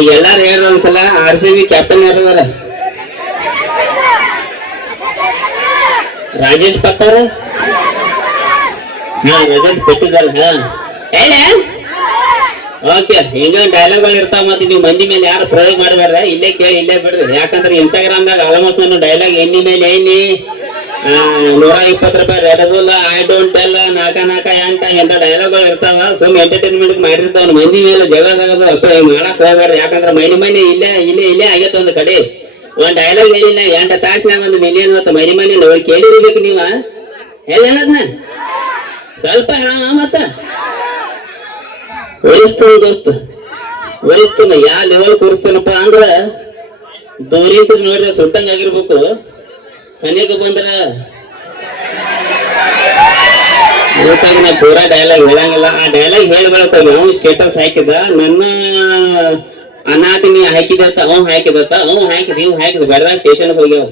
ಈಗ ಎಲ್ಲಾರು ಹೇಳ್ರಿ ಒಂದ್ಸಲ RCB ಕ್ಯಾಪ್ಟನ್ ಯಾರದಾರ? ರಾಜೇಶ್ ಪತ್ತಾರ. ರಜತ್ ಕೊಟ್ಟಿದ್ದಲ್ಲ. ಹೇಳ ಓಕೆ. ಹಿಂಗ ಡೈಲಾಗ್ಗಳು ಇರ್ತಾವ. ಮತ್ತೆ ನೀವು ಮಂದಿ ಮೇಲೆ ಯಾರು ಪ್ರಯೋಗ ಮಾಡಬೇಡ್ರ, ಇಲ್ಲೇ ಕೇಳಿ ಇಲ್ಲೇ ಬಿಡ್ರಿ. ಯಾಕಂದ್ರೆ ಇನ್ಸ್ಟಾಗ್ರಾಮ್ದಾಗ ಆಲ್ಮೋಸ್ಟ್ ನಾನು ಡೈಲಾಗ್ ಎಣ್ಣಿ ಮೇಲೆ ಎಣ್ಣಿ 120 ರೂಪಾಯಿ red bull, I don't tell, ನಾಕ ಎಂಟ ಎಂತ ಡೈಲಾಗ್ಗಳು ಇರ್ತಾವ. ಸುಮ್ ಎಂಟರ್ಟೈನ್ಮೆಂಟ್ ಮಾಡಿರ್ತಾವ. ಮಂದಿ ಮೇಲೆ ಜಗಳದಾಗದು ಅಪ್ಪ ಮಾಡಕ್ ಹೋಗ್ಬೇಡ್ರಿ. ಯಾಕಂದ್ರೆ ಮನೆ ಇಲ್ಲೇ ಆಗೈತೆ ಒಂದು ಕಡೆ. ಒಂದ್ ಡೈಲಾಗ್ ಹೇಳಿಲ್ಲ 8 ತಾಸಿನಾಗ 1 ಮಿಲಿಯನ್ ಮತ್ತ ಮನೆ ನೋಡಿ ಕೇಳಿರ್ಬೇಕು ನೀವ. ಹೇಳದ್ನ ಸ್ವಲ್ಪ ಮತ್ತ ಒಲಿಸ್ತಾನ ದೋಸ್ತ, ಒಲಿಸ್ತಾನ. ಯಾವ ಲೆವೆಲ್ ಕೂರಿಸ್ತಾನಪ್ಪ ಅಂದ್ರ ದೂರಿಂದ ನೋಡ್ರಿ ಸುಟ್ಟಂಗ ಆಗಿರ್ಬೇಕು. ಸನಿಗೆ ಬಂದ್ರ ನಾ ಪೂರಾ ಡೈಲಾಗ್ ಹೇಳಂಗಿಲ್ಲ. ಆ ಡೈಲಾಗ್ ಹೇಳ್ಬೇಕು. ನಾವು ಸ್ಟೇಟಸ್ ಹಾಕಿದ ನನ್ನ ಅನಾಥಿನಿ ಹಾಕಿದತ್ತ, ಅವ್ ಹಾಕಿದತ್ತ, ಅವ್ ಹಾಕಿದ, ಇವ್ ಹಾಕಿದ. ಬೆಳದಾಗ ಸ್ಟೇಷನ್ ಹೋಗ್ಯಾವ.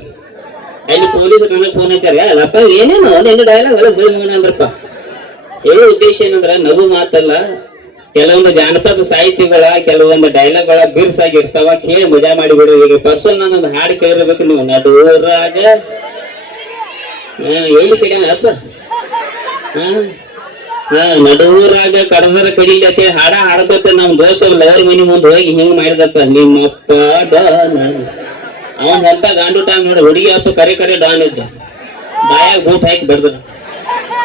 ಅಲ್ಲಿ ಪೊಲೀಸ್ ನನಗೆ ಫೋನ್ ಹಚ್ಚಾರ. ಅಲ್ಲಪ್ಪ ಏನೇನು ನಿನ್ನ ಡೈಲಾಗ್ ಎಲ್ಲ ಸುಳ್ಳು ಅಂದ್ರಪ್ಪ. ಹೇಳೋ ಉದ್ದೇಶ ಏನಂದ್ರ ನಗು ಮಾತಲ್ಲ. ಕೆಲವೊಂದು ಜಾನಪದ ಸಾಹಿತ್ಯಗಳ ಕೆಲವೊಂದು ಡೈಲಾಗ್ಗಳ ಬಿರ್ಸಾಗಿರ್ತಾವ. ಕೇಳಿ ಮಜಾ ಮಾಡಿಬಿಡ್ರಿ. ಈಗ ಪರ್ಸನ್ ನಾನೊಂದು ಹಾಡು ಕೇಳಿರ್ಬೇಕು ನೀವು. ನಡುವರಾಗ ಎಲ್ಲಿ ಕಡಿಯಪ್ಪ ನಡುವರಾಗ ಕಡದರ ಕಡಿಲತ್ತೆ ಹಾಡ ಹಾಡದತ್ತ. ನಮ್ ದೋಸ್ತ ಲವರ್ ಮನಿ ಮುಂದೆ ಹೋಗಿ ಹಿಂಗ್ ಮಾಡಿದತ್ತ. ನಿಮ್ಮಪ್ಪ ಅವನ್ ಎಂತ ಗಾಂಡು ಟೈಮ್ ನೋಡಿ. ಹುಡುಗಿ ಅಪ್ಪ ಕರೆ ಡಾನ್ ಇದ್ದ. ಬಾಯಾಗ ಬೂಟ್ ಹಾಕಿ ಬರ್ದ್ರ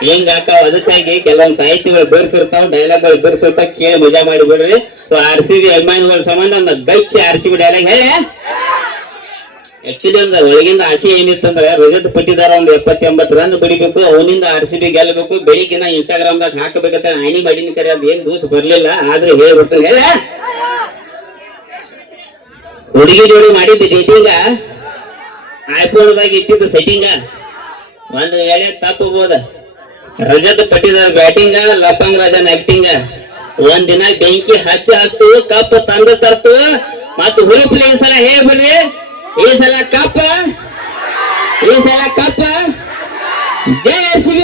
ಹಿಂಗ ಹಾಕಾವ. ಅದಕ್ಕಾಗಿ ಕೆಲವೊಂದು ಸಾಹಿತ್ಯಗಳು ಬೆರ್ಸಿರ್ತಾವ, ಡೈಲಾಗ್ಗಳು ಬೆರ್ಸಿರ್ತಾವ. ಕೇಳಿ ಮಜಾ ಮಾಡಿ ಬಿಡ್ರಿ. ಸೊ RCB ಅಭಿಮಾನಿಗಳ ಸಂಬಂಧ ಒಂದು ಗಚ್ಚಿ RCB ಡೈಲಾಗ್ ಹೇಳಿ. ಆಕ್ಚುಲಿ ಅಂದ್ರೆ ಒಳಗಿಂದ ಆಸೆ ಏನಿತ್ತಂದ್ರೆ ರಜತ್ ಪಟ್ಟಿದಾರ ಒಂದು 70-80 ರನ್ ಬಡಿಬೇಕು. ಅವನಿಂದ RCB ಗೆಲ್ಲಬೇಕು. ಬೆಳಿಗ್ಗಿನ ಇನ್ಸ್ಟಾಗ್ರಾಮ್ದಾಗ ಹಾಕಬೇಕಂತ ಹಣಿ ಮಾಡಿನ ಕರೆ. ಅದ್ ಏನ್ ದೂಸ ಬರ್ಲಿಲ್ಲ. ಆದ್ರೆ ಹೇಳ್ಬಿಡ್ತಾನೆ ಹೇಳ. ಹುಡುಗಿ ಜೋಡಿ ಮಾಡಿದ್ದು ಡೇಟಿಂಗ, ಐಫೋನ್ದಾಗ ಇಟ್ಟಿದ್ದು ಸೆಟ್ಟಿಂಗ. ಒಂದು ವೇಳೆ ತಪ್ಪಬೋದ. Rajat ಪಟ್ಟಿದಾರ batting, ಲಪಂಗ್ Rajan acting. ಒಂದ್ ದಿನ ಬೆಂಕಿ ಹಚ್ಚು ಕಪ್ ತಂದು ತರ್ತು. ಮತ್ತ ಹುರುಪ್ಲಿ ಈ ಸಲ ಹೇಳ್ಬಿಡ್ರಿ. ಈ ಸಲ ಕಪ್ಪ ಜೈ RCB.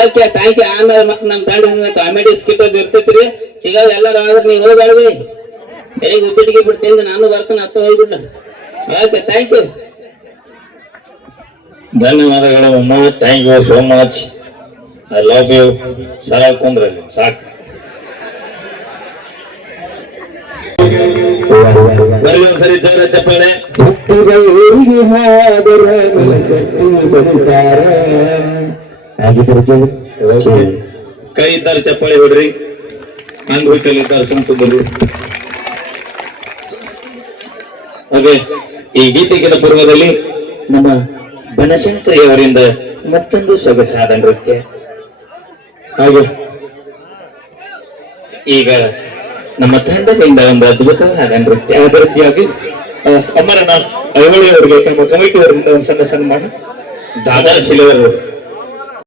Okay, thank you. ಆಮೇಲೆ ಮತ್ತೆ ನಮ್ ತಂಡ ಕಾಮಿಡಿ ಸ್ಕಿಟ್ ಅದು ಇರ್ತೈತ್ರಿ. ಸಿಗಾವ್ ಎಲ್ಲಾರು ಆದ್ರೆ ನೀವು ಹೋಗ್ಬೇಡ್ರಿ. ಬೆಳಿಗ್ಗೆ ಉಪ್ಪಿಟ್ಟಿಗೆ ಬಿಡ್ತೀನಿ. ನಾನು ಬರ್ತಾನೆ ಅತ್ತ ಹೋಗ್ಬಿಡ್ಲ. Okay, thank you. ಧನ್ಯವಾದಗಳು ಅಮ್ಮ. Thank you so much. I love you. ಸರ ಕುಂದ್ರಲ್ಲಿ ಸಾಕು. ಸರಿ ಜೋರ ಚಪ್ಪಾಳೆ. ಕೈ ಇದ್ದಾರೆ ಚಪ್ಪಾಳೆ ಹೊಡ್ರಿ. ಅಂಗವಿಕಲಿದ್ದಾರೆ ಸುಮ್ತುಂಬಲ್ಲಿ. ಹಾಗೆ ಈ ಗೀತೆಗಳ ಪೂರ್ವದಲ್ಲಿ ನಮ್ಮ ಬನಶಂಕರಿ ಅವರಿಂದ ಮತ್ತೊಂದು ಸೊಗಸಾದ ನೃತ್ಯ. ಹಾಗೂ ಈಗ ನಮ್ಮ ತಂಡದಿಂದ ಒಂದು ಅದ್ಭುತವಾದ ನೃತ್ಯ. ಅದರತಿಯಾಗಿ ಅಮರನಾಥ್ ಐಹೊಳೆ ಅವರಿಗೆ ನಮ್ಮ ಕಮಿಟಿ ಅವರಿಂದ ಒಂದು ಸಣ್ಣ ಸನ್ಮಾನ. ದಾದಾ ಶಿಲವರು